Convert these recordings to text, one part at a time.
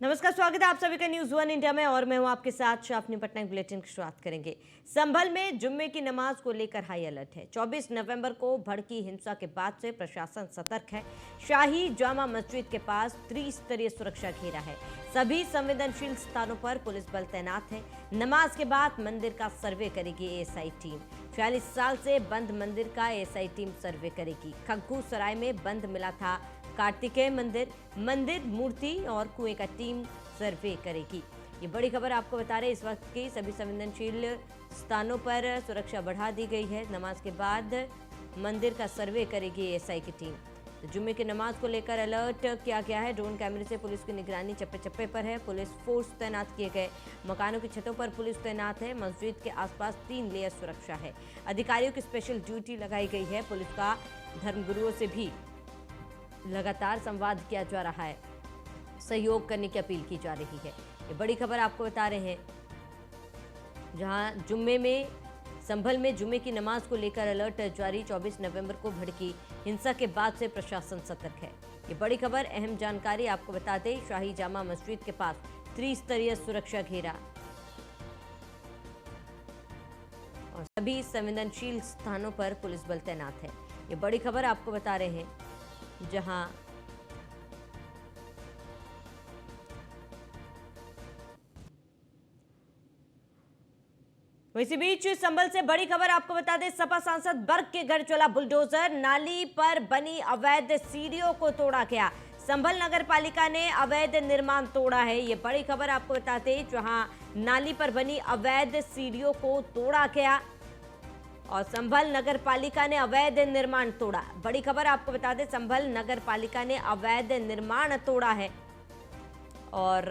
नमस्कार, स्वागत है आप सभी का न्यूज वन इंडिया में और मैं हूं आपके साथ शाफनी पटनायक। बुलेटिन की शुरुआत करेंगे। संभल में जुम्मे की नमाज को लेकर हाई अलर्ट है। 24 नवंबर को भड़की हिंसा के बाद से प्रशासन सतर्क है। शाही जामा मस्जिद के पास त्रिस्तरीय सुरक्षा घेरा है। सभी संवेदनशील स्थानों पर पुलिस बल तैनात है। नमाज के बाद मंदिर का सर्वे करेगी एएसआई टीम। 46 साल से बंद मंदिर का एएसआई टीम सर्वे करेगी। खग्गू सराय में बंद मिला था कार्तिकेय मंदिर मूर्ति और कुएं का टीम सर्वे करेगी। ये बड़ी खबर आपको बता रहे हैं। इस वक्त की सभी संवेदनशील स्थानों पर सुरक्षा बढ़ा दी गई है। नमाज के बाद मंदिर का सर्वे करेगी एएसआई की टीम। तो जुम्मे की नमाज को लेकर अलर्ट किया गया है। ड्रोन कैमरे से पुलिस की निगरानी चप्पे चप्पे पर है। पुलिस फोर्स तैनात किए गए। मकानों की छतों पर पुलिस तैनात है। मस्जिद के आसपास 3 लेयर सुरक्षा है। अधिकारियों की स्पेशल ड्यूटी लगाई गई है। पुलिस का धर्मगुरुओं से भी लगातार संवाद किया जा रहा है। सहयोग करने की अपील की जा रही है। ये बड़ी खबर आपको बता रहे हैं। जहां जुम्मे में संभल में जुम्मे की नमाज को लेकर अलर्ट जारी। 24 नवंबर को भड़की हिंसा के बाद से प्रशासन सतर्क है। ये बड़ी खबर, अहम जानकारी आपको बता दें। शाही जामा मस्जिद के पास त्रिस्तरीय सुरक्षा घेरा और सभी संवेदनशील स्थानों पर पुलिस बल तैनात है। ये बड़ी खबर आपको बता रहे हैं। जहां इसी बीच संभल से बड़ी खबर आपको बता दें। सपा सांसद बर्क के घर चला बुलडोजर। नाली पर बनी अवैध सीढ़ियों को तोड़ा गया। संभल नगर पालिका ने अवैध निर्माण तोड़ा है। ये बड़ी खबर आपको बताते हैं। जहां नाली पर बनी अवैध सीढ़ियों को तोड़ा गया और संभल नगर पालिका ने अवैध निर्माण तोड़ा। बड़ी खबर आपको बता दें। संभल नगर पालिका ने अवैध निर्माण तोड़ा है और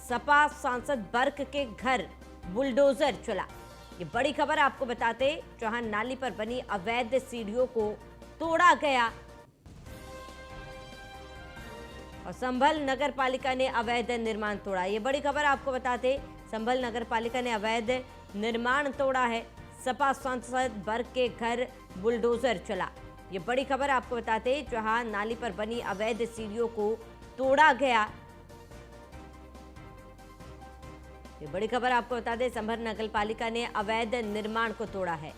सपा सांसद बर्क के घर बुलडोजर चला। ये बड़ी खबर आपको बताते। जहां नाली पर बनी अवैध सीढ़ियों को तोड़ा गया और संभल नगर पालिका ने अवैध निर्माण तोड़ा। ये बड़ी खबर आपको बताते। संभल नगर पालिका ने अवैध निर्माण तोड़ा है। सपा सांसद बर्क के घर बुलडोजर चला। ये बड़ी खबर आपको बताते। जहां नाली पर बनी अवैध सीढ़ियों को तोड़ा गया। ये बड़ी खबर आपको बता दें। संभल नगर पालिका ने अवैध निर्माण को तोड़ा है।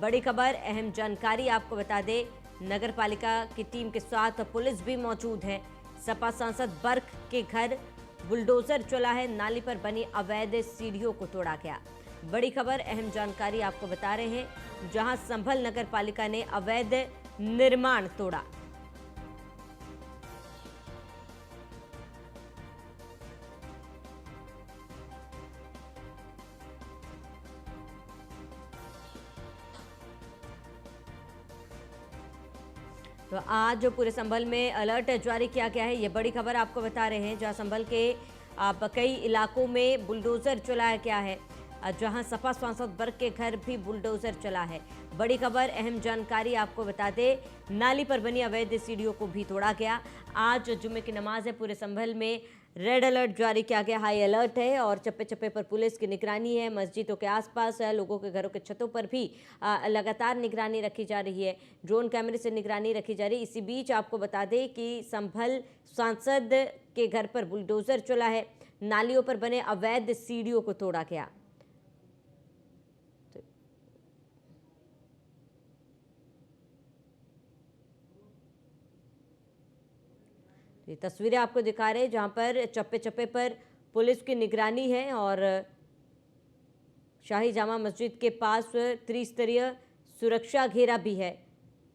बड़ी खबर, अहम जानकारी आपको बता दें। नगर पालिका की टीम के साथ पुलिस भी मौजूद है। सपा सांसद बर्क के घर बुलडोजर चला है। नाली पर बनी अवैध सीढ़ियों को तोड़ा गया। बड़ी खबर, अहम जानकारी आपको बता रहे हैं। जहां संभल नगर पालिका ने अवैध निर्माण तोड़ा। तो आज पूरे संभल में अलर्ट जारी किया गया है। ये बड़ी खबर आपको बता रहे हैं। जहां संभल के कई इलाकों में बुलडोजर चलाया गया है। जहां सपा सांसद बर्क के घर भी बुलडोजर चला है। बड़ी खबर, अहम जानकारी आपको बता दें। नाली पर बनी अवैध सीढ़ियों को भी तोड़ा गया। आज जुम्मे की नमाज है। पूरे संभल में रेड अलर्ट जारी किया गया, हाई अलर्ट है और चप्पे चप्पे पर पुलिस की निगरानी है। मस्जिदों के आसपास है, लोगों के घरों के छतों पर भी लगातार निगरानी रखी जा रही है। ड्रोन कैमरे से निगरानी रखी जा रही है। इसी बीच आपको बता दें कि संभल सांसद के घर पर बुलडोजर चला है। नालियों पर बने अवैध सीढ़ियों को तोड़ा गया। ये तस्वीरें आपको दिखा रहे हैं जहां पर चप्पे चप्पे पर पुलिस की निगरानी है और शाही जामा मस्जिद के पास त्रिस्तरीय सुरक्षा घेरा भी है।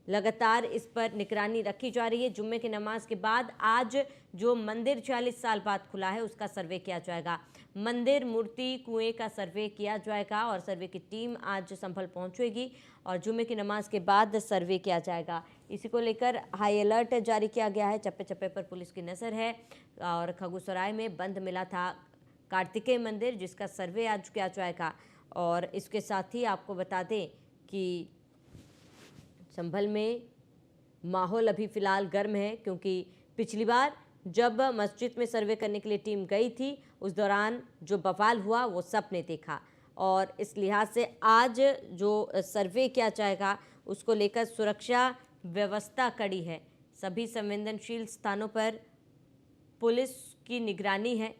लगातार इस पर निगरानी रखी जा रही है। जुम्मे की नमाज के बाद आज जो मंदिर 40 साल बाद खुला है उसका सर्वे किया जाएगा। मंदिर मूर्ति कुएं का सर्वे किया जाएगा और सर्वे की टीम आज संभल पहुंचेगी और जुम्मे की नमाज के बाद सर्वे किया जाएगा। इसी को लेकर हाई अलर्ट जारी किया गया है। चप्पे चप्पे पर पुलिस की नज़र है और खगूसराय में बंद मिला था कार्तिकेय मंदिर, जिसका सर्वे आज किया जाएगा। और इसके साथ ही आपको बता दें कि संभल में माहौल अभी फ़िलहाल गर्म है, क्योंकि पिछली बार जब मस्जिद में सर्वे करने के लिए टीम गई थी उस दौरान जो बवाल हुआ वो सबने देखा और इस लिहाज से आज जो सर्वे किया जाएगा उसको लेकर सुरक्षा व्यवस्था कड़ी है। सभी संवेदनशील स्थानों पर पुलिस की निगरानी है।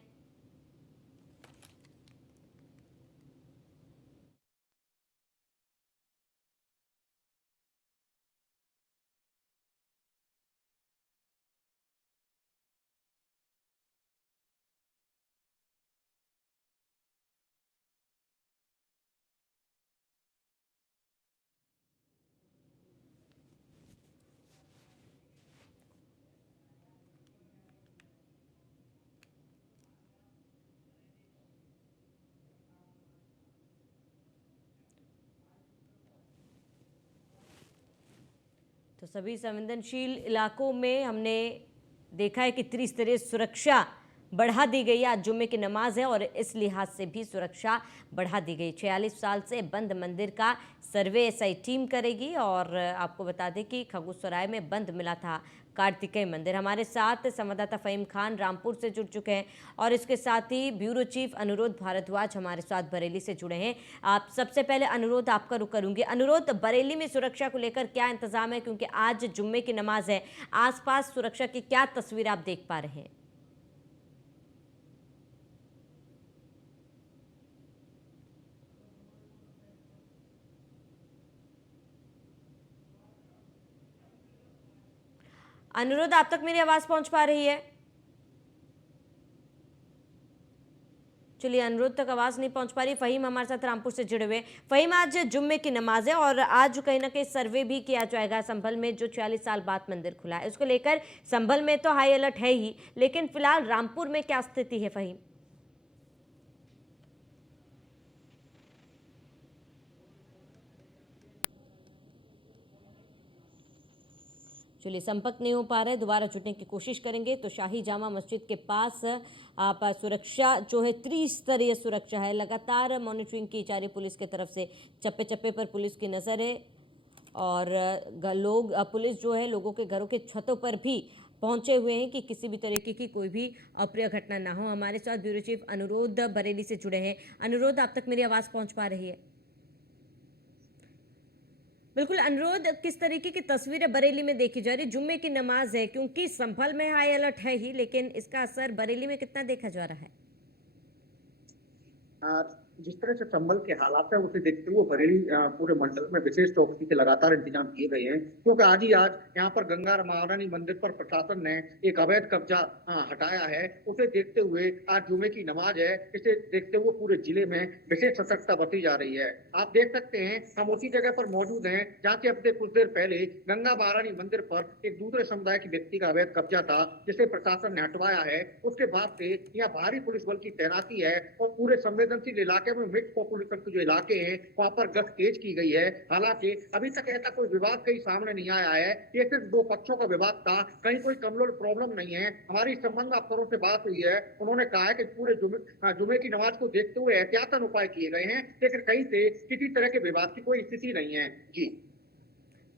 तो सभी संवेदनशील इलाकों में हमने देखा है कि त्रिस्तरीय सुरक्षा बढ़ा दी गई है। आज जुम्मे की नमाज है और इस लिहाज से भी सुरक्षा बढ़ा दी गई। 46 साल से बंद मंदिर का सर्वे एसआई टीम करेगी। और आपको बता दें कि खगुसराय में बंद मिला था कार्तिकेय मंदिर। हमारे साथ संवाददाता फहीम खान रामपुर से जुड़ चुके हैं और इसके साथ ही ब्यूरो चीफ अनुरोध भारद्वाज हमारे साथ बरेली से जुड़े हैं। आप सबसे पहले अनुरोध आपका रुख करूंगी। अनुरोध, बरेली में सुरक्षा को लेकर क्या इंतजाम है, क्योंकि आज जुम्मे की नमाज है, आसपास सुरक्षा की क्या तस्वीर आप देख पा रहे हैं? अनुरोध, आप तक मेरी आवाज पहुंच पा रही है? चलिए, अनुरोध तक आवाज नहीं पहुंच पा रही। फहीम हमारे साथ रामपुर से जुड़े हुए। फहीम, आज जुम्मे की नमाज है और आज कहीं ना कहीं सर्वे भी किया जाएगा संभल में, जो 46 साल बाद मंदिर खुला है उसको लेकर। संभल में तो हाई अलर्ट है ही, लेकिन फिलहाल रामपुर में क्या स्थिति है फहीम? चलिए, संपर्क नहीं हो पा रहा है, दोबारा जुटने की कोशिश करेंगे। तो शाही जामा मस्जिद के पास आप सुरक्षा जो है, त्रिस्तरीय सुरक्षा है, लगातार मॉनिटरिंग की जा रही पुलिस की तरफ से। चप्पे चप्पे पर पुलिस की नज़र है और पुलिस जो है लोगों के घरों के छतों पर भी पहुंचे हुए हैं कि किसी भी तरीके की कोई भी अप्रिय घटना ना हो। हमारे साथ ब्यूरो चीफ अनुरोध बरेली से जुड़े हैं। अनुरोध, आप तक मेरी आवाज़ पहुंच पा रही है? बिल्कुल अनुरोध, किस तरीके की तस्वीरें बरेली में देखी जा रही? जुम्मे की नमाज है, क्योंकि संभल में हाई अलर्ट है ही, लेकिन इसका असर बरेली में कितना देखा जा रहा है? जिस तरह से संभल के हालात है उसे देखते हुए बरेली पूरे मंडल में विशेष चौकसी के लगातार इंतजाम किए गए हैं, क्योंकि आज यहाँ पर गंगा महारानी मंदिर पर प्रशासन ने एक अवैध कब्जा हटाया है। उसे देखते हुए आज जुमे की नमाज है, इसे देखते हुए पूरे जिले में विशेष सतर्कता बरती जा रही है। आप देख सकते हैं, हम उसी जगह पर मौजूद हैं जहाँ से अब से कुछ देर पहले गंगा महारानी मंदिर पर एक दूसरे समुदाय की व्यक्ति का अवैध कब्जा था, जिसे प्रशासन ने हटवाया है। उसके बाद से यहाँ भारी पुलिस बल की तैनाती है और पूरे संवेदनशील इलाके में मिक्स पॉपुलेशन के जो इलाके हैं वहां पर गश्त तेज की गई है। हालांकि अभी तक ऐसा कोई विवाद कहीं सामने नहीं आया है। ये सिर्फ दो पक्षों का विवाद था, कहीं कोई कमजोर प्रॉब्लम नहीं है। हमारी संबंध अफसरों से बात हुई है, उन्होंने कहा है कि पूरे जुमे की नमाज को देखते हुए एहतियातन उपाय किए गए हैं, लेकिन कहीं से किसी तरह के विवाद की कोई स्थिति नहीं है। जी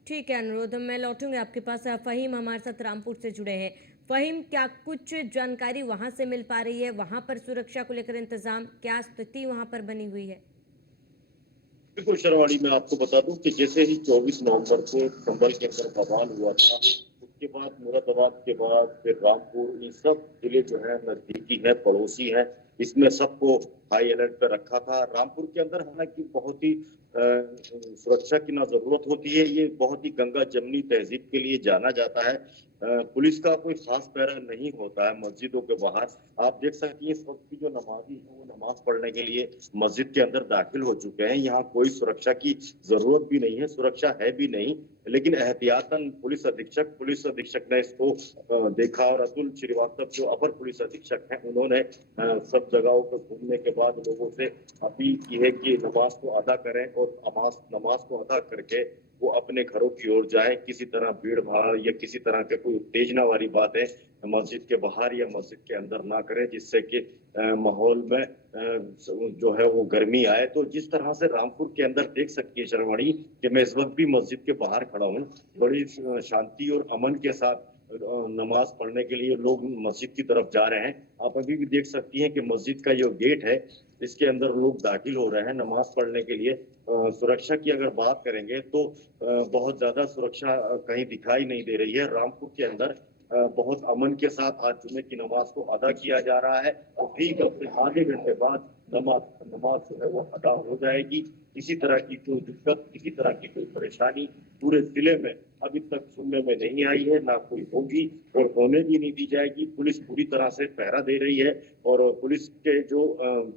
ठीक है अनुरोध, मैं लौटूंगी आपके पास। फहीम हमारे साथ रामपुर से जुड़े हैं। फहीम, क्या कुछ जानकारी वहां से मिल पा रही है? वहां पर सुरक्षा को लेकर इंतजाम, क्या स्थिति वहां पर बनी हुई है? बिल्कुल शर्वाणी, मैं आपको बता दूं कि जैसे ही 24 नवंबर को संभल के अंदर बवाल हुआ था, उसके बाद मुरादाबाद के बाद फिर रामपुर, ये सब जिले जो है नजदीकी है, पड़ोसी है, इसमें सबको हाई अलर्ट पर रखा था। रामपुर के अंदर हालांकि बहुत ही सुरक्षा की ना जरूरत होती है, ये बहुत ही गंगा जमनी तहजीब के लिए जाना जाता है। पुलिस का कोई खास पहरा नहीं होता है मस्जिदों के बाहर। आप देख सकती हैं इस वक्त की जो नमाजी है वो नमाज पढ़ने के लिए मस्जिद के अंदर दाखिल हो चुके हैं। यहाँ कोई सुरक्षा की जरूरत भी नहीं है, सुरक्षा है भी नहीं, लेकिन एहतियातन पुलिस अधीक्षक ने इसको देखा और अतुल श्रीवास्तव जो अपर पुलिस अधीक्षक हैं उन्होंने सब जगहों को घूमने के बाद लोगों से अपील की है कि नमाज को अदा करें और नमाज को अदा करके वो अपने घरों की ओर जाए। किसी तरह भीड़ भाड़ या किसी तरह के कोई उत्तेजना वाली बातें मस्जिद के बाहर या मस्जिद के अंदर ना करें, जिससे कि माहौल में जो है वो गर्मी आए। तो जिस तरह से रामपुर के अंदर देख सकती है शर्वाणी कि मैं इस वक्त भी मस्जिद के बाहर खड़ा हूँ, बड़ी शांति और अमन के साथ नमाज पढ़ने के लिए लोग मस्जिद की तरफ जा रहे हैं। आप अभी भी देख सकती हैं कि मस्जिद का जो गेट है इसके अंदर लोग दाखिल हो रहे हैं नमाज पढ़ने के लिए। सुरक्षा की अगर बात करेंगे तो बहुत ज्यादा सुरक्षा कहीं दिखाई नहीं दे रही है। रामपुर के अंदर बहुत अमन के साथ आज जुम्मे की नमाज को अदा किया जा रहा है और ठीक अपने आधे घंटे बाद नमाज जो है वो अदा हो जाएगी। किसी तरह की कोई दिक्कत, किसी तरह की कोई परेशानी पूरे जिले में अभी तक सुनने में नहीं आई है, ना कोई होगी और होने भी नहीं दी जाएगी। पुलिस पूरी तरह से पहरा दे रही है और पुलिस के जो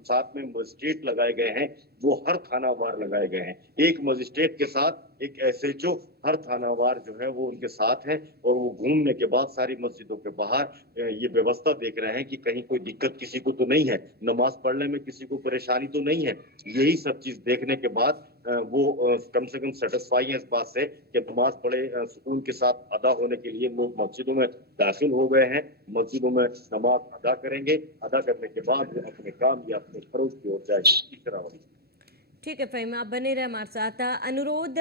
साथ में मजिस्ट्रेट लगाए गए हैं वो हर थानावार लगाए गए हैं। एक मजिस्ट्रेट के साथ एक एसएचओ हर थानावार जो है वो उनके साथ है और वो घूमने के बाद सारी मस्जिदों के बाहर ये व्यवस्था देख रहे हैं कि कहीं कोई दिक्कत किसी को तो नहीं है, नमाज पढ़ने में किसी को परेशानी तो नहीं है। यही सब चीज देखने के बाद वो कम से कम सेटिस्फाई है इस बात से कि नमाज पढ़े सुकून के साथ अदा होने के लिए लोग मस्जिदों में दाखिल हो गए हैं। मस्जिदों में नमाज अदा करेंगे, अदा करने के बाद वो अपने काम या अपने फरोज की ओर जाएंगे। ठीक है फ़हीम, आप बने रहे हमारे साथ। अनुरोध,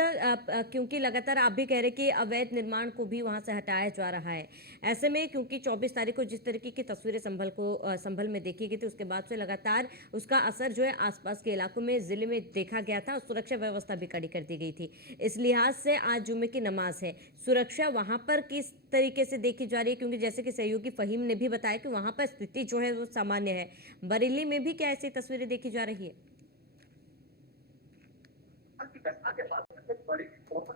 क्योंकि लगातार आप भी कह रहे कि अवैध निर्माण को भी वहां से हटाया जा रहा है, ऐसे में क्योंकि 24 तारीख को जिस तरीके की तस्वीरें संभल में देखी गई थी उसके बाद से लगातार उसका असर जो है आसपास के इलाकों में ज़िले में देखा गया था और सुरक्षा व्यवस्था भी कड़ी कर दी गई थी। इस लिहाज से आज जुम्मे की नमाज है, सुरक्षा वहाँ पर किस तरीके से देखी जा रही है? क्योंकि जैसे कि सहयोगी फ़हीम ने भी बताया कि वहाँ पर स्थिति जो है वो सामान्य है। बरेली में भी क्या ऐसी तस्वीरें देखी जा रही है? की घटना के बाद बड़ी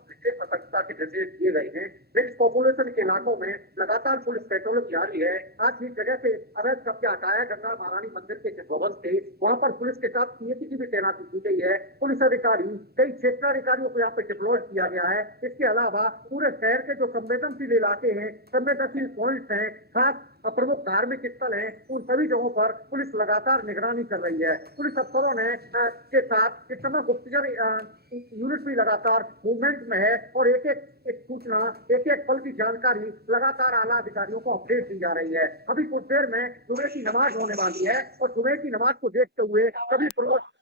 विशेष सतर्कता के निर्देश दिए गए हैं। मिक्स पॉपुलेशन के इलाकों में लगातार पुलिस पेट्रोलिंग जारी है। आज जिस जगह से अवैध कब्जा हटाया गंगा महारानी मंदिर के जिस भवन से, वहां पर पुलिस के साथ पीएसी की भी तैनाती की गई है। पुलिस अधिकारी, कई क्षेत्राधिकारियों को यहाँ पे डिप्लॉय किया गया है। इसके अलावा पूरे शहर के जो संवेदनशील इलाके हैं, संवेदनशील पॉइंट्स हैं, खास प्रमुख धार्मिक स्थल हैं, उन सभी जगहों पर पुलिस लगातार निगरानी कर रही है। पुलिस अफसरों ने के साथ इस समय गुप्तचर यूनिट भी लगातार मूवमेंट में है और एक एक सूचना, एक एक पल की जानकारी लगातार आला अधिकारियों को अपडेट दी जा रही है। अभी कुछ देर में सुबह की नमाज होने वाली है और सुबह की नमाज को देखते हुए सभी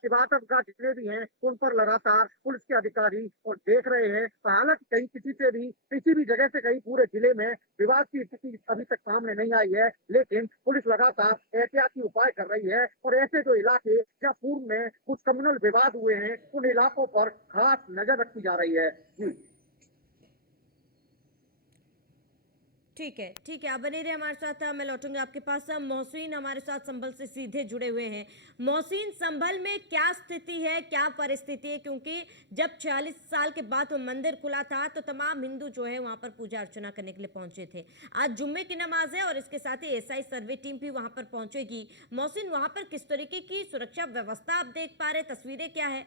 इबादत गाह जितने भी हैं उन पर लगातार पुलिस के अधिकारी और देख रहे हैं। हालांकि कहीं किसी भी जगह से कहीं पूरे जिले में विवाद की स्थिति अभी तक सामने नहीं आई है, लेकिन पुलिस लगातार एहतियाती उपाय कर रही है और ऐसे जो इलाके जहाँ पूर्व में कुछ कम्युनल विवाद हुए हैं उन इलाकों पर खास नजर रखी जा रही है। जी ठीक है, आप बने रहे हमारे साथ। मैं लौटूंगा आपके पास। मोहसिन हमारे साथ संभल से सीधे जुड़े हुए हैं। मोहसिन, संभल में क्या स्थिति है, क्या परिस्थिति है? क्योंकि जब 46 साल के बाद वो मंदिर खुला था तो तमाम हिंदू जो है वहां पर पूजा अर्चना करने के लिए पहुंचे थे। आज जुम्मे की नमाज है और इसके साथ ही एसआई सर्वे टीम भी वहां पर पहुंचेगी। मोहसिन, वहां पर किस तरीके की सुरक्षा व्यवस्था आप देख पा रहे, तस्वीरें क्या है?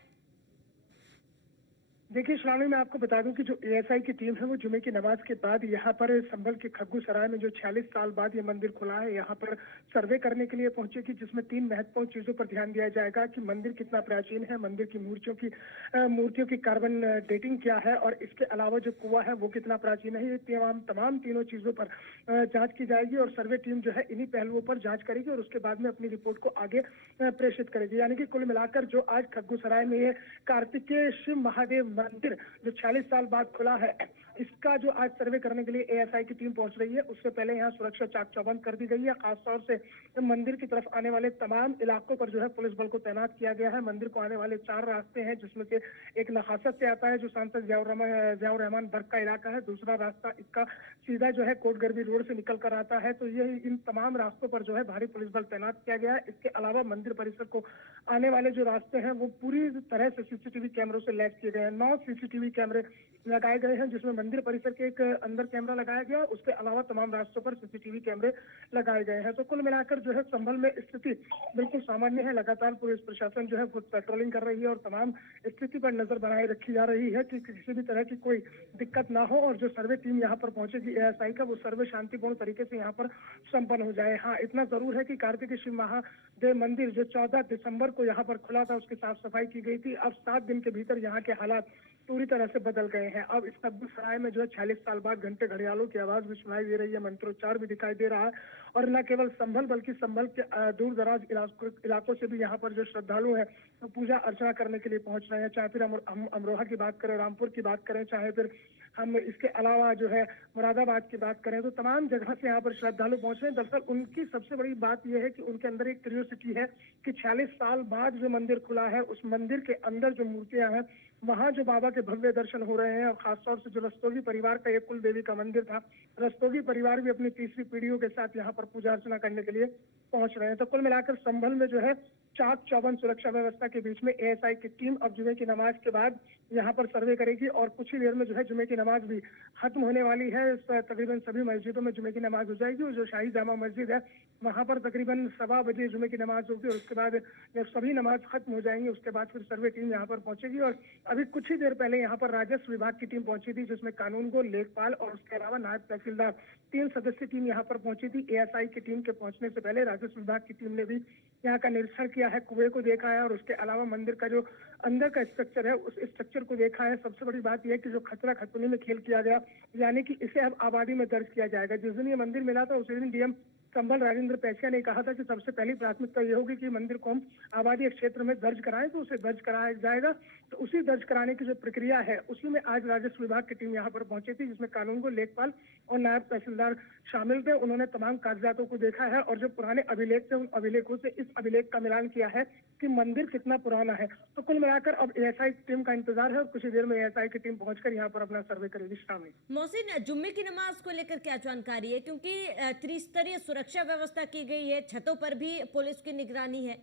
देखिए शिवानी, मैं आपको बता दूं कि जो एएसआई की टीम है वो जुमे की नमाज के बाद यहाँ पर संभल के खग्गू सराय में जो 46 साल बाद ये मंदिर खुला है यहाँ पर सर्वे करने के लिए पहुंचेगी, जिसमें 3 महत्वपूर्ण चीजों पर ध्यान दिया जाएगा कि मंदिर कितना प्राचीन है, मंदिर की मूर्तियों की कार्बन डेटिंग क्या है और इसके अलावा जो कुआं है वो कितना प्राचीन है। ये तमाम तीनों चीजों पर जाँच की जाएगी और सर्वे टीम जो है इन्हीं पहलुओं पर जाँच करेगी और उसके बाद में अपनी रिपोर्ट को आगे प्रेषित करेगी। यानी कि कुल मिलाकर जो आज खग्गू सराय में ये कार्तिकेय शिव महादेव मंदिर जो 46 साल बाद खुला है, इसका जो आज सर्वे करने के लिए एएसआई की टीम पहुंच रही है, उससे पहले यहाँ सुरक्षा चाक चौबंद कर दी गई है। खासतौर से मंदिर की तरफ आने वाले तमाम इलाकों पर जो है पुलिस बल को तैनात किया गया है। मंदिर को आने वाले 4 रास्ते हैं, जिसमें से एक नहासत से आता है जो सांसद जियाउर रहमान बर्ग का इलाका है, दूसरा रास्ता इसका सीधा जो है कोटगरबी रोड से निकल कर आता है। तो ये इन तमाम रास्तों पर जो है भारी पुलिस बल तैनात किया गया है। इसके अलावा मंदिर परिसर को आने वाले जो रास्ते हैं वो पूरी तरह से सीसीटीवी कैमरों से लैस किए गए हैं। 9 सीसीटीवी कैमरे लगाए गए हैं, जिसमें मंदिर परिसर के एक अंदर कैमरा लगाया गया, उसके अलावा तमाम रास्तों पर सीसीटीवी कैमरे लगाए गए हैं। तो कुल मिलाकर जो है संभल में स्थिति बिल्कुल सामान्य है। लगातार पुलिस प्रशासन जो है खुद पेट्रोलिंग कर रही है और तमाम स्थिति पर नजर बनाए रखी जा रही है कि किसी भी तरह की कोई दिक्कत ना हो और जो सर्वे टीम यहाँ पर पहुंचेगी एएसआई का, वो सर्वे शांतिपूर्ण तरीके से यहाँ पर संपन्न हो जाए। हाँ, इतना जरूर है कि कार्तिकेय शिव महादेव मंदिर जो 14 दिसंबर को यहाँ पर खुला था उसकी साफ सफाई की गई थी। अब 7 दिन के भीतर यहाँ के हालात पूरी तरह से बदल गए हैं। अब इस खग्गू सराय में जो है 46 साल बाद घंटे घड़ियालों की आवाज भी सुनाई दे रही है, मंत्रोच्चार भी दिखाई दे रहा है और न केवल संभल बल्कि संभल के दूर दराज इलाकों से भी यहाँ पर जो श्रद्धालु हैं तो पूजा अर्चना करने के लिए पहुंच रहे हैं। चाहे फिर हम अमरोहा की बात करें, रामपुर की बात करें, चाहे फिर हम इसके अलावा जो है मुरादाबाद की बात करें, तो तमाम जगह से यहाँ पर श्रद्धालु पहुंच रहे हैं। दरअसल उनकी सबसे बड़ी बात यह है कि उनके अंदर एक क्यूरियोसिटी है कि 46 साल बाद जो मंदिर खुला है उस मंदिर के अंदर जो मूर्तियां हैं वहाँ जो बाबा के भव्य दर्शन हो रहे हैं और खासतौर से जो रस्तोगी परिवार का एक कुल देवी का मंदिर था, रस्तोगी परिवार भी अपनी तीसरी पीढ़ियों के साथ यहाँ पर पूजा अर्चना करने के लिए पहुंच रहे हैं। तो कुल मिलाकर संभल में जो है चाक चौबंद सुरक्षा व्यवस्था के बीच में एएसआई की टीम अब जुमे की नमाज के बाद यहाँ पर सर्वे करेगी और कुछ ही देर में जो है जुमे की नमाज भी खत्म होने वाली है। इस तकरीबन सभी मस्जिदों में जुमे की नमाज हो जाएगी और जो शाही जामा मस्जिद है वहाँ पर तकरीबन 1:15 बजे जुमे की नमाज होगी और उसके बाद जब सभी नमाज खत्म हो जाएंगी उसके बाद फिर सर्वे टीम यहाँ पर पहुंचेगी। और अभी कुछ ही देर पहले यहाँ पर राजस्व विभाग की टीम पहुंची थी जिसमें कानून को लेखपाल और उसके अलावा नायब तहसीलदार 3 सदस्यीय टीम यहाँ पर पहुंची थी। एएसआई की टीम के पहुंचने से पहले राजस्व विभाग की टीम ने भी यहाँ का निरीक्षण किया है, कुएं को देखा है और उसके अलावा मंदिर का जो अंदर का स्ट्रक्चर है उस स्ट्रक्चर को देखा है। सबसे बड़ी बात यह है कि जो खतरा खतौनी में खेल किया गया, यानी कि इसे अब आबादी में दर्ज किया जाएगा। जिस दिन ये मंदिर मिला था उसी दिन डीएम संभल राजेंद्र पैसिया ने कहा था कि सबसे पहली प्राथमिकता ये होगी कि मंदिर को हम आबादी क्षेत्र में दर्ज कराएं, तो उसे दर्ज कराया जाएगा। तो उसी दर्ज कराने की जो प्रक्रिया है उसी में आज राजस्व विभाग की टीम यहाँ पर पहुंची थी जिसमें कानून को लेखपाल और नायब तहसीलदार शामिल थे। उन्होंने तमाम कागजातों को देखा है और जो पुराने अभिलेख थे उन अभिलेखों से इस अभिलेख का मिलान किया है कि मंदिर कितना पुराना है। तो कुल मिलाकर अब एएसआई टीम का इंतजार है और कुछ ही देर में एएसआई की टीम पहुंचकर यहाँ पर अपना सर्वे करेगी। शामिल मोहसिन, जुम्मे की नमाज को लेकर क्या जानकारी है, क्योंकि त्रिस्तरीय सुरक्षा व्यवस्था की गई है, छतों पर भी पुलिस की निगरानी है।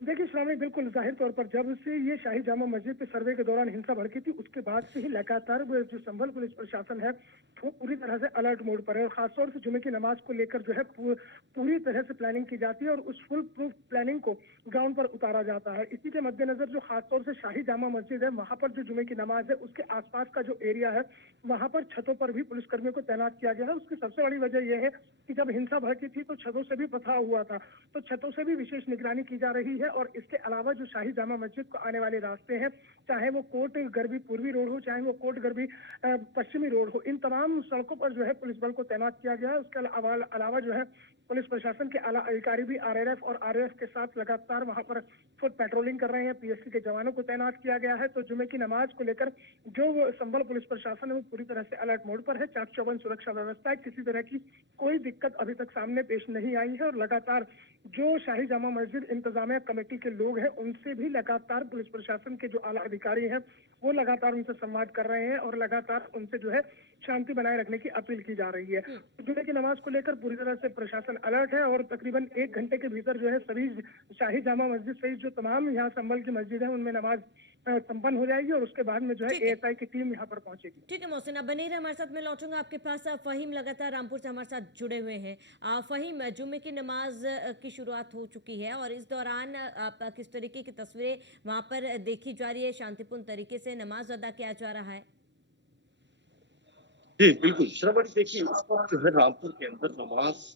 देखिए स्वामी, बिल्कुल जाहिर तौर पर जब से ये शाही जामा मस्जिद पे सर्वे के दौरान हिंसा भड़की थी उसके बाद से ही लगातार जो संभल पुलिस प्रशासन है वो पूरी तरह से अलर्ट मोड पर है और खासतौर से जुमे की नमाज को लेकर जो है पूरी तरह से प्लानिंग की जाती है और उस फुल प्रूफ प्लानिंग को ग्राउंड पर उतारा जाता है। इसी के मद्देनजर जो खासतौर से शाही जामा मस्जिद है वहाँ पर जो जुमे की नमाज है उसके आसपास का जो एरिया है वहाँ पर छतों पर भी पुलिसकर्मियों को तैनात किया गया है। उसकी सबसे बड़ी वजह यह है कि जब हिंसा भड़की थी तो छतों से भी पथराव हुआ था, तो छतों से भी विशेष निगरानी की जा रही है। और इसके अलावा जो शाही जामा मस्जिद को आने वाले रास्ते हैं, चाहे वो कोट गरबी पूर्वी रोड हो चाहे वो कोट गरबी पश्चिमी रोड हो, इन तमाम सड़कों पर जो है पुलिस बल को तैनात किया गया है। उसके अलावा जो है पुलिस प्रशासन के आला अधिकारी भी आरएलएफ और आरएएफ के साथ लगातार वहां पर फुट पेट्रोलिंग कर रहे हैं। पीएससी के जवानों को तैनात किया गया है। तो जुमे की नमाज को लेकर जो संभल पुलिस प्रशासन है वो पूरी तरह से अलर्ट मोड पर है। चाक चौबंद सुरक्षा व्यवस्था है, किसी तरह की कोई दिक्कत अभी तक सामने पेश नहीं आई है और लगातार जो शाही जामा मस्जिद इंतजामिया कमेटी के लोग हैं उनसे भी लगातार पुलिस प्रशासन के जो आला अधिकारी हैं वो लगातार उनसे संवाद कर रहे हैं और लगातार उनसे जो है शांति बनाए रखने की अपील की जा रही है। जुमे की नमाज को लेकर पूरी तरह से प्रशासन अलर्ट है और तकरीबन 1 घंटे के भीतर जो है सभी शाही जामा मस्जिद सहित जो तमाम यहाँ संभल की मस्जिद है उनमें नमाज संपन्न हो जाएगी और उसके बाद में जो है एएसआई की टीम यहाँ पर पहुंचेगी। ठीक है मोहसिन, आप बने रहे हमारे साथ। मैं लौटूंगा आपके पास। फहीम लगातार रामपुर से हमारे साथ जुड़े हुए हैं। फहीम, जुम्मे की नमाज की शुरुआत हो चुकी है और इस दौरान आप किस तरीके की तस्वीरें वहां पर देखी जा रही है? शांतिपूर्ण तरीके से नमाज अदा किया जा रहा है? जी बिल्कुल श्रवण, देखिए इस वक्त जो है रामपुर के अंदर नमाज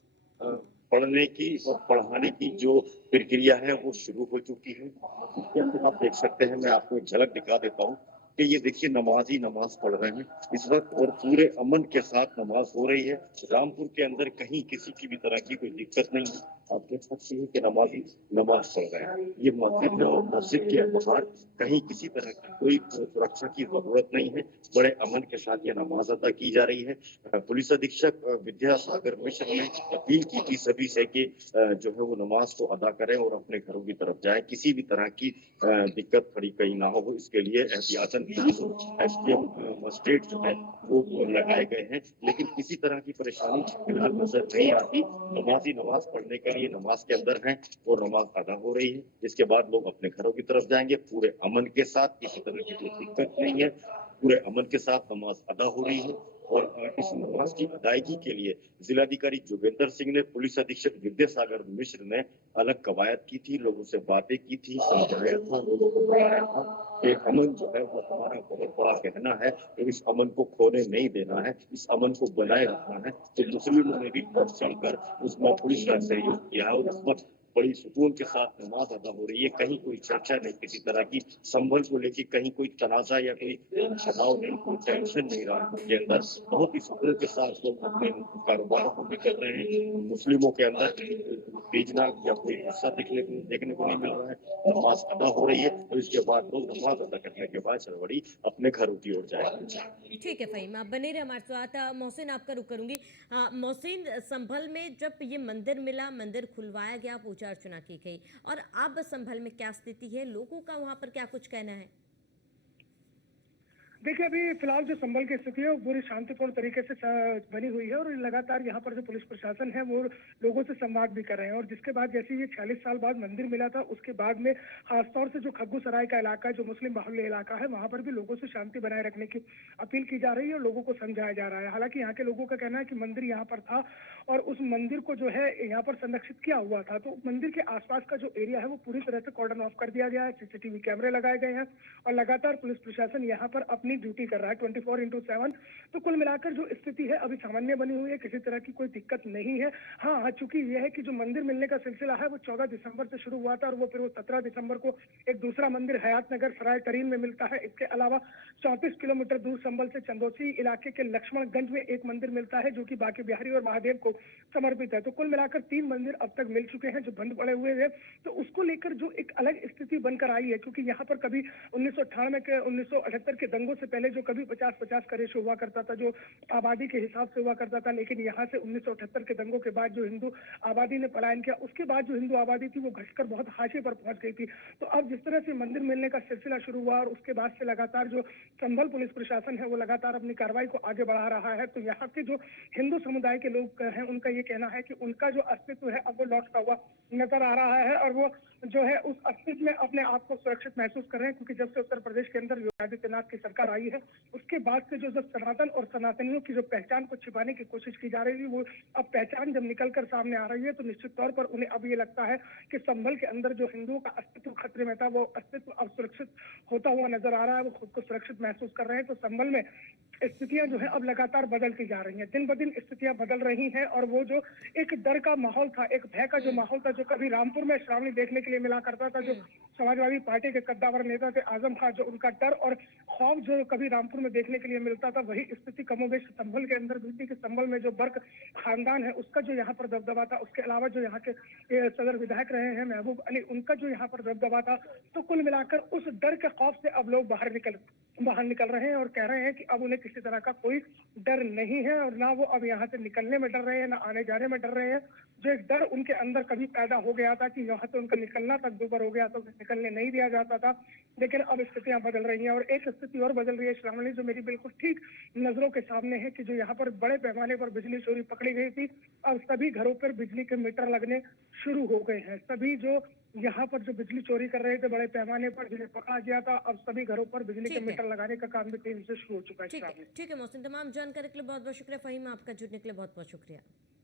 पढ़ने की और पढ़ाने की जो प्रक्रिया है वो शुरू हो चुकी है। इसके अंदर आप देख सकते हैं, मैं आपको एक झलक दिखा देता हूँ कि ये देखिए नमाज ही नमाज पढ़ रहे हैं इस वक्त और पूरे अमन के साथ नमाज हो रही है। रामपुर के अंदर कहीं किसी की भी तरह की कोई दिक्कत नहीं है। आप देख सकते हैं कि नमाजी नमाज पढ़ रहे हैं। ये मस्जिद है और मस्जिद के बाहर कहीं किसी तरह की कोई सुरक्षा की जरूरत नहीं है। बड़े अमन के साथ ये नमाज अदा की जा रही है। पुलिस अधीक्षक विद्यासागर मिश्र ने अपील की थी सभी से कि जो है वो नमाज को अदा करें और अपने घरों की तरफ जाएं। किसी भी तरह की दिक्कत खड़ी कहीं ना हो, इसके लिए एहतियातन एसडीएम मजिस्ट्रेट जो है वो लगाए गए हैं, लेकिन किसी तरह की परेशानी फिलहाल नजर नहीं आती। नमाजी नमाज पढ़ने के लिए नमाज के अंदर हैं और नमाज अदा हो रही है। इसके बाद लोग अपने घरों की तरफ जाएंगे पूरे अमन के साथ, किसी तरह की कोई दिक्कत नहीं है। पूरे अमन के साथ नमाज अदा हो रही है और इस नमाज की अदायगी के लिए जिलाधिकारी जोगेंद्र सिंह ने पुलिस अधीक्षक विद्यासागर मिश्र ने अलग कवायद की थी, लोगों से बातें की थी, समझाया था, लोगों को बताया था कि अमन जो है वो हमारा बहुत बड़ा कहना है और इस अमन को खोने नहीं देना है, इस अमन को बनाए रखना है। तो मुस्लिमों ने भी बढ़ चढ़कर उसमें पुलिस का सहयोग किया है और इस वक्त बड़ी सुकून के साथ नमाज अदा हो रही है। कहीं कोई चर्चा नहीं, किसी तरह की संभल को लेकर कहीं कोई तनाजा या कोई तनाव नहीं, कोई टेंशन नहीं रहा के अंदर। बहुत ही सुकून के साथ लोग अपने कारोबारों को भी कर रहे हैं। मुस्लिमों के अंदर भेजना या कोई गुस्सा देखने को नहीं मिल रहा है। नमाज अदा हो रही है और इसके बाद लोग नमाज अदा करने के बाद चरवाड़ी अपने घरों की ओर जाएंगे। ठीक है फ़हीम, आप बने रहे हमारे साथ। मोहसिन, आपका रुख करूंगी। मोहसिन, संभल में जब ये मंदिर मिला, मंदिर खुलवाया गया, पूजा अर्चना की गई, और अब संभल में क्या स्थिति है, लोगों का वहां पर क्या कुछ कहना है? देखिए, अभी फिलहाल जो संभल की स्थिति है वो पूरी शांतिपूर्ण तरीके से बनी हुई है और लगातार यहाँ पर जो पुलिस प्रशासन है वो लोगों से संवाद भी कर रहे हैं। और जिसके बाद जैसे ये 46 साल बाद मंदिर मिला था, उसके बाद में खासतौर से जो खग्गू सराय का इलाका है, जो मुस्लिम बाहुल्य इलाका है, वहां पर भी लोगों से शांति बनाए रखने की अपील की जा रही है और लोगों को समझाया जा रहा है। हालांकि यहाँ के लोगों का कहना है कि मंदिर यहाँ पर था और उस मंदिर को जो है यहाँ पर संरक्षित किया हुआ था, तो मंदिर के आसपास का जो एरिया है वो पूरी तरह से कॉर्डन ऑफ कर दिया गया है, सीसीटीवी कैमरे लगाए गए हैं और लगातार पुलिस प्रशासन यहाँ पर अपनी ड्यूटी कर रहा है 24/7। तो कुल मिलाकर जो स्थिति है अभी सामान्य बनी हुई है, किसी तरह की कोई दिक्कत नहीं है। हाँ, चूंकि यह है कि जो मंदिर मिलने का सिलसिला है वो 14 दिसंबर से शुरू हुआ था और वो फिर 17 दिसंबर को एक दूसरा मंदिर हयात नगर सराय तरीन में मिलता है। इसके अलावा 34 किलोमीटर दूर संभल से चंदोसी इलाके के लक्ष्मणगंज में एक मंदिर मिलता है जो कि बांके बिहारी और महादेव को समर्पित है। तो कुल मिलाकर 3 मंदिर अब तक मिल चुके हैं जो बंद पड़े हुए हैं। तो उसको लेकर जो एक अलग स्थिति बनकर आई है, क्योंकि यहाँ पर कभी 1978 के दंगों से पहले जो कभी 50-50 का रेशो हुआ करता था, जो आबादी के हिसाब से हुआ करता था, लेकिन यहाँ से 1978 के दंगों के बाद जो हिंदू आबादी ने पलायन किया, उसके बाद जो हिंदू आबादी थी वो घटकर बहुत हाशिए पर पहुंच गई थी। तो अब जिस तरह से मंदिर मिलने का सिलसिला शुरू हुआ और उसके बाद से लगातार जो संभल पुलिस प्रशासन है वो लगातार अपनी कार्रवाई को आगे बढ़ा रहा है, तो यहाँ के जो हिंदू समुदाय के लोग हैं उनका ये कहना है कि उनका जो अस्तित्व है अब वो लौटता हुआ नजर आ रहा है और वो जो है उस अस्तित्व में अपने आप को सुरक्षित महसूस कर रहे हैं। क्योंकि जब से उत्तर प्रदेश के अंदर योगी आदित्यनाथ की सरकार आई है उसके बाद से जो जब सनातन और सनातनियों की जो पहचान को छिपाने की कोशिश की जा रही थी, वो अब पहचान जब निकल कर सामने आ रही है, तो निश्चित तौर पर उन्हें अब ये लगता है कि संभल के अंदर जो हिंदुओं का अस्तित्व खतरे में था वो अस्तित्व अब सुरक्षित होता हुआ नजर आ रहा है, वो खुद को सुरक्षित महसूस कर रहे हैं। तो संभल में स्थितियां जो है अब लगातार बदलती जा रही हैं, दिन ब दिन स्थितियां बदल रही हैं और वो जो एक डर का माहौल था, एक भय का जो माहौल था, जो कभी रामपुर में श्रावणी देखने के लिए मिला करता था, जो समाजवादी पार्टी के कद्दावर नेता थे आजम खान, जो उनका डर और खौफ जो कभी रामपुर में देखने के लिए मिलता था, वही स्थिति कमोबेश संभल के अंदर भी थी। कि संभल में जो बर्क खानदान है उसका जो यहाँ पर दबदबा था, उसके अलावा जो यहाँ के सदर विधायक रहे हैं महबूब अली, उनका जो यहाँ पर दबदबा था, तो कुल मिलाकर उस डर के खौफ से अब लोग बाहर निकल रहे हैं और कह रहे हैं कि अब उन्हें किसी तरह का कोई डर नहीं है और ना वो अब यहाँ से निकलने में डर रहे हैं, ना आने जाने में डर रहे हैं। जो एक डर उनके अंदर कभी पैदा हो गया था कि यहाँ से उनका निकलना तक दूबर हो गया, तो निकलने नहीं दिया जाता था, लेकिन अब स्थितियां बदल रही हैं। और एक स्थिति और बदल रही है श्रावणी, जो मेरी बिल्कुल ठीक नजरों के सामने है, कि जो यहाँ पर बड़े पैमाने पर बिजली चोरी पकड़ी गई थी, अब सभी घरों पर बिजली के मीटर लगने शुरू हो गए हैं। सभी जो यहाँ पर जो बिजली चोरी कर रहे थे बड़े पैमाने पर, जिन्हें पकड़ा गया था, अब सभी घरों पर बिजली के ठीक है, मीटर लगाने का काम भी तेजी से शुरू हो चुका है। ठीक है, ठीक है मोहसिन, तमाम जानकारी के लिए बहुत बहुत शुक्रिया। फ़हीम, आपका जुड़ने के लिए बहुत बहुत शुक्रिया।